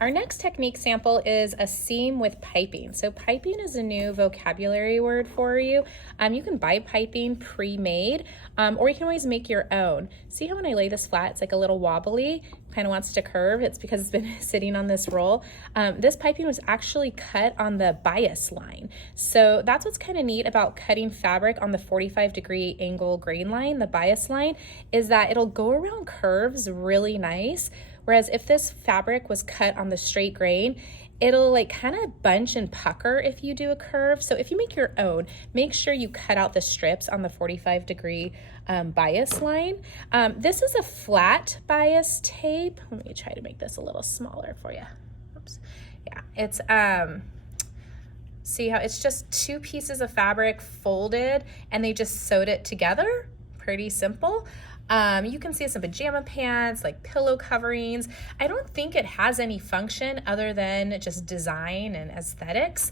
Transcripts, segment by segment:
Our next technique sample is a seam with piping. So piping is a new vocabulary word for you. You can buy piping pre-made, or you can always make your own. See how when I lay this flat, it's like a little wobbly, kind of wants to curve. It's because it's been sitting on this roll. This piping was actually cut on the bias line. So that's what's kind of neat about cutting fabric on the 45-degree angle grain line, the bias line, is that it'll go around curves really nice. Whereas if this fabric was cut on the straight grain, it'll like kind of bunch and pucker if you do a curve. So if you make your own, make sure you cut out the strips on the 45-degree bias line. This is a flat bias tape. Let me try to make this a little smaller for you. Oops. Yeah, it's, see how it's just two pieces of fabric folded and they just sewed it together. Pretty simple. You can see some pajama pants, like pillow coverings. I don't think it has any function other than just design and aesthetics.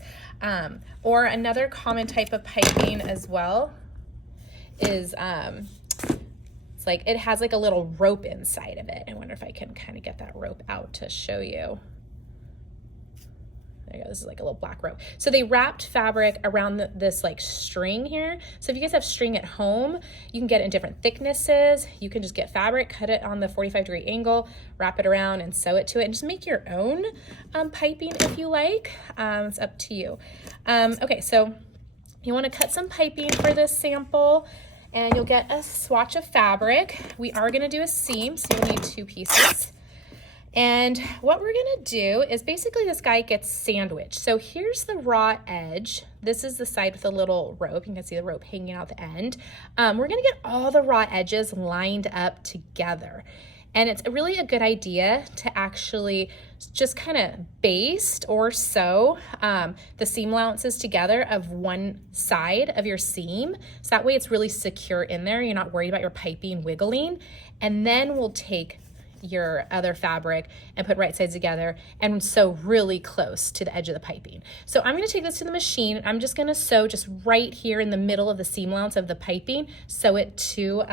Or another common type of piping as well is, it's like, it has like a little rope inside of it. I wonder if I can kind of get that rope out to show you. There you go, this is like a little black rope. So they wrapped fabric around this like string here. So if you guys have string at home, you can get it in different thicknesses. You can just get fabric, cut it on the 45-degree angle, wrap it around and sew it to it, and just make your own piping if you like. It's up to you. Okay, so you wanna cut some piping for this sample, and you'll get a swatch of fabric. We are gonna do a seam, so you'll need 2 pieces. And what we're gonna do is basically this guy gets sandwiched. So here's the raw edge. This is the side with a little rope. You can see the rope hanging out the end. We're gonna get all the raw edges lined up together. And it's really a good idea to actually just kind of baste or sew the seam allowances together of one side of your seam. So that way it's really secure in there. You're not worried about your piping wiggling. And then we'll take your other fabric and put right sides together and sew really close to the edge of the piping. So I'm going to take this to the machine. I'm just going to sew just right here in the middle of the seam allowance of the piping, sew it to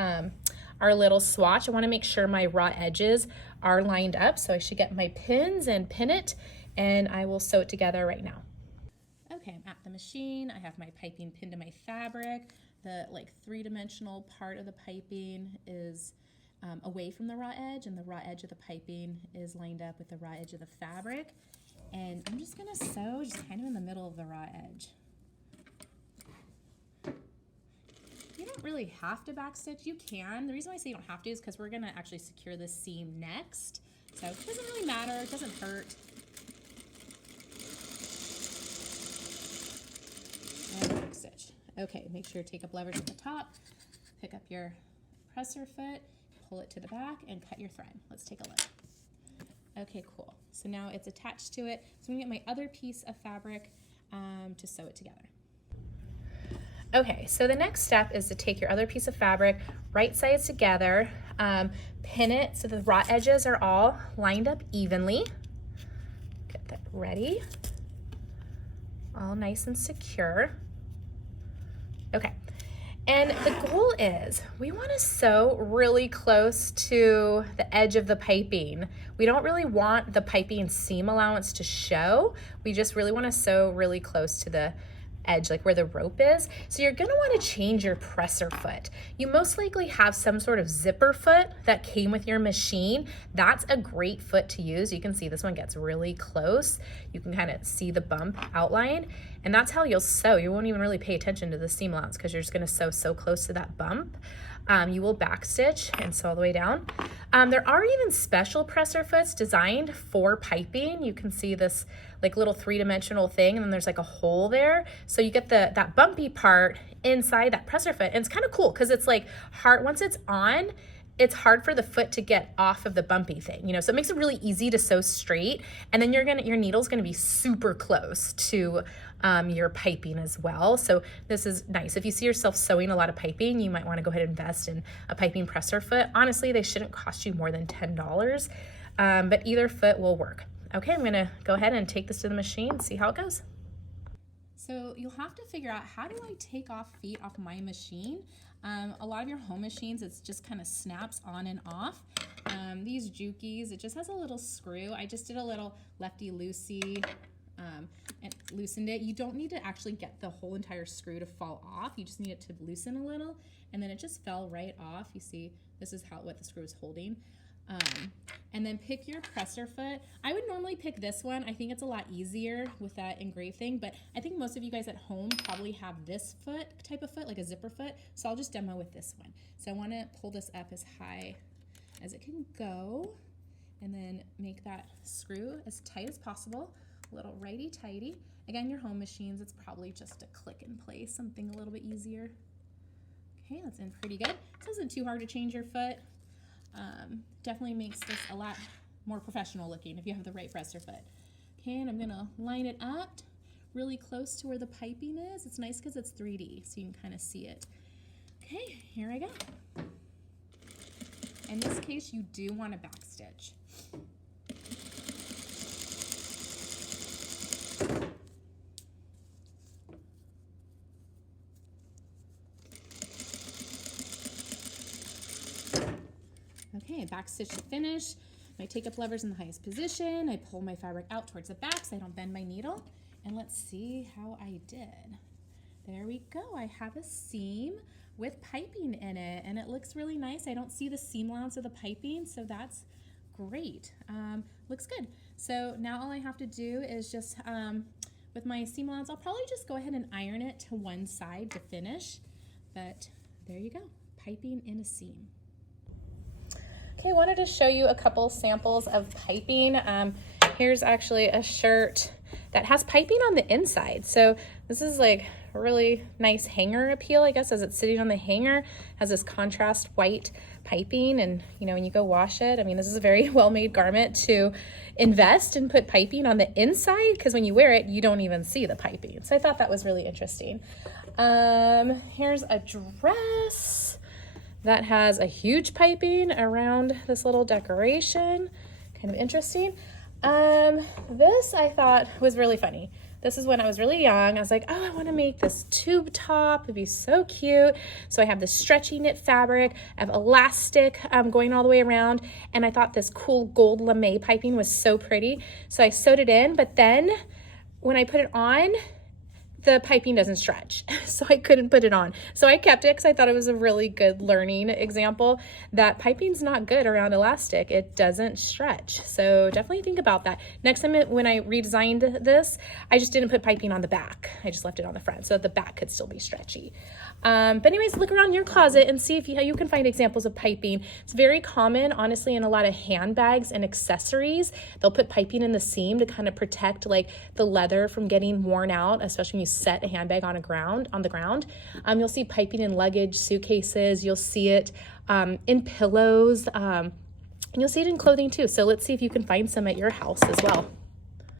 our little swatch. I want to make sure my raw edges are lined up, so I should get my pins and pin it, and I will sew it together right now. Okay, I'm at the machine. I have my piping pinned to my fabric. The like 3-dimensional part of the piping is away from the raw edge, and the raw edge of the piping is lined up with the raw edge of the fabric. And I'm just gonna sew just kind of in the middle of the raw edge. You don't really have to backstitch, you can. The reason why I say you don't have to is because we're gonna actually secure this seam next. So it doesn't really matter, it doesn't hurt. And backstitch. Okay, make sure to take up leverage at the top, pick up your presser foot, pull it to the back, and cut your thread. Let's take a look. Okay, cool. So now it's attached to it. So I'm gonna get my other piece of fabric to sew it together. Okay, so the next step is to take your other piece of fabric, right sides together, pin it so the raw edges are all lined up evenly. Get that ready. All nice and secure. Okay. And the goal is we want to sew really close to the edge of the piping. We don't really want the piping seam allowance to show. We just really want to sew really close to the edge, like where the rope is. So you're going to want to change your presser foot. You most likely have some sort of zipper foot that came with your machine. That's a great foot to use. You can see this one gets really close. You can kind of see the bump outlined, and that's how you'll sew. You won't even really pay attention to the seam allowance because you're just going to sew so close to that bump. You will backstitch and sew all the way down. There are even special presser foots designed for piping. You can see this like little 3-dimensional thing, and then there's like a hole there. So you get that bumpy part inside that presser foot. And it's kind of cool because it's like hard, once it's on, it's hard for the foot to get off of the bumpy thing, you know, so it makes it really easy to sew straight. And then your needle's gonna be super close to your piping as well. So this is nice. If you see yourself sewing a lot of piping, you might wanna go ahead and invest in a piping presser foot. Honestly, they shouldn't cost you more than $10, but either foot will work. Okay, I'm gonna go ahead and take this to the machine and see how it goes. So you'll have to figure out, how do I take off feet off my machine? A lot of your home machines, it's just kind of snaps on and off. These Jukies, it just has a little screw. I just did a little lefty-loosey and loosened it. You don't need to actually get the whole entire screw to fall off. You just need it to loosen a little, and then it just fell right off. You see, this is what the screw is holding. And then pick your presser foot. I would normally pick this one. I think it's a lot easier with that engraved thing, but I think most of you guys at home probably have this type of foot, like a zipper foot. So I'll just demo with this one. So I want to pull this up as high as it can go, and then make that screw as tight as possible. A little righty-tighty. Again, your home machines, it's probably just a click in place, something a little bit easier. Okay, that's in pretty good. This isn't too hard to change your foot. Definitely makes this a lot more professional looking if you have the right presser foot. Okay, and I'm gonna line it up really close to where the piping is. It's nice because it's 3D, so you can kind of see it. Okay, here I go. In this case, you do want to backstitch. Okay, backstitch to finish. My take-up lever's in the highest position. I pull my fabric out towards the back so I don't bend my needle. And let's see how I did. There we go. I have a seam with piping in it, and it looks really nice. I don't see the seam allowance of the piping, so that's great. Looks good. So now all I have to do is just, with my seam allowance, I'll probably just go ahead and iron it to one side to finish. But there you go, piping in a seam. Okay, I wanted to show you a couple samples of piping. Here's actually a shirt that has piping on the inside. So this is like a really nice hanger appeal, I guess, as it's sitting on the hanger. Has this contrast white piping, and you know, when you go wash it, I mean, this is a very well-made garment to invest and put piping on the inside, because when you wear it, you don't even see the piping. So I thought that was really interesting. Here's a dress that has a huge piping around this little decoration. Kind of interesting. This I thought was really funny. This is when I was really young. I was like, oh, I want to make this tube top. It'd be so cute. So I have this stretchy knit fabric. I have elastic going all the way around. And I thought this cool gold lame piping was so pretty. So I sewed it in, but then when I put it on, the piping doesn't stretch, so I couldn't put it on. So I kept it because I thought it was a really good learning example that piping's not good around elastic. It doesn't stretch. So definitely think about that. Next time when I redesigned this, I just didn't put piping on the back. I just left it on the front so that the back could still be stretchy. But anyways, look around your closet and see how you can find examples of piping. It's very common, honestly, in a lot of handbags and accessories. They'll put piping in the seam to kind of protect like the leather from getting worn out, especially when you set a handbag on the ground. You'll see piping in luggage, suitcases. You'll see it in pillows. And you'll see it in clothing too. So let's see if you can find some at your house as well.